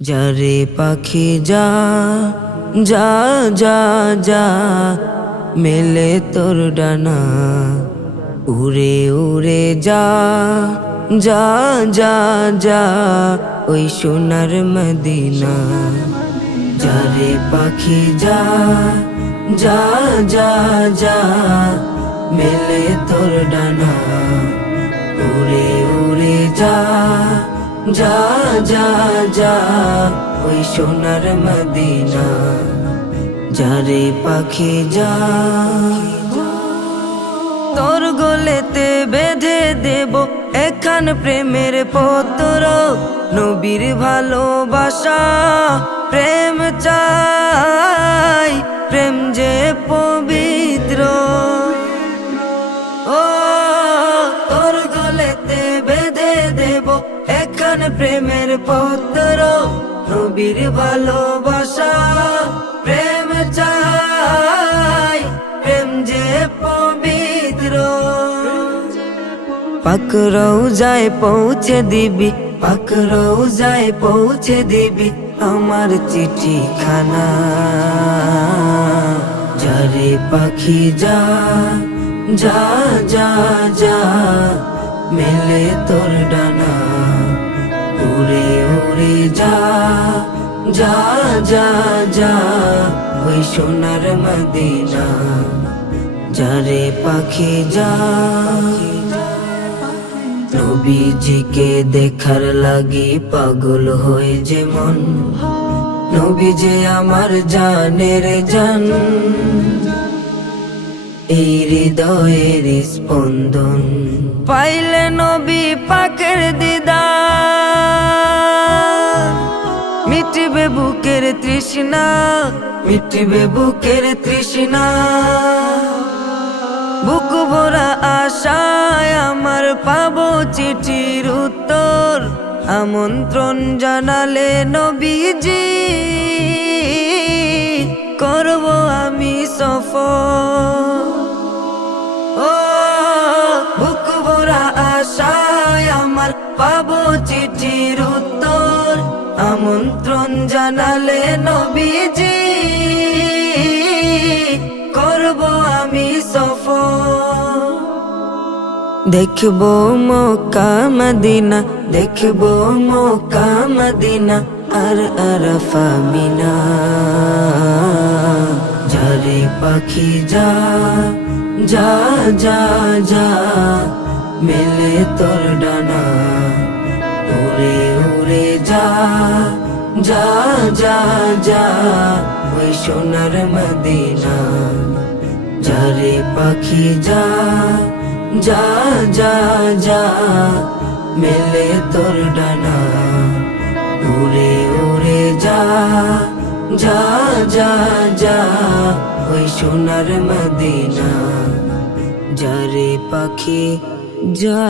যারে পাখি যা যা যা যা মেলে তোর ডানা উড়ে উড়ে যা যা যা যা ওই সোনার মদিনা। যারে পাখি যা যা যা যা মেলে তোর ডানা উড়ে উড়ে যা যা যা যা ওই সোনার মদিনা। যারে পাখি যা তোর গলেতে বেঁধে দেব এখান প্রেমের পত্র, নবীর ভালোবাসা প্রেম চাই, প্রেম যে পবিত্র। ও তোর গলেতে বেঁধে দেব এখান প্রেমের পত্র, নবীর ভালোবাসা প্রেম চাই, প্রেম যে পবিত্র। পাক রওজায় পৌঁছে দিবি, পাক রওজায় পৌঁছে দিবি আমার চিঠিখানা। যারে পাখি যা যা যা যা মেলে তোর ডানা উড়ে উড়ে যা যা যা যা ওই সোনার মদিনা। যারে পাখি যা নবীজিকে দেখার লাগি পাগল হয়ে যে মন, নবী যে আমার জানের জান, এই হৃদয়ের স্পন্দন। পাইলে নবী পাকের দিদার মিটবে বুকের তৃষ্ণা, মিটবে বুকের তৃষ্ণা। বুক ভরা আশায় আমার পাবো চিঠির উত্তর, আমন্ত্রণ জানালে নবীজি করব আমি সফর। ও বুক ভরা আশায় আমার পাবো চিঠির উত্তর, আমন্ত্রণ জানালে নবীজি করব আমি সফর। দেখবো মক্কা মদিনা, দেখবো মক্কা মদিনা আর আরাফা মিনা। যারে পাখি যা যা যা যা মেলে তোর ডানা উড়ে উড়ে যা যা যা যা ওই সোনার মদিনা। যারে পাখি যা যা যা যা মেলে তোর ডানা উড়ে উড়ে যা যা যা যা ওই সোনার মদিনা। যারে পাখি যা।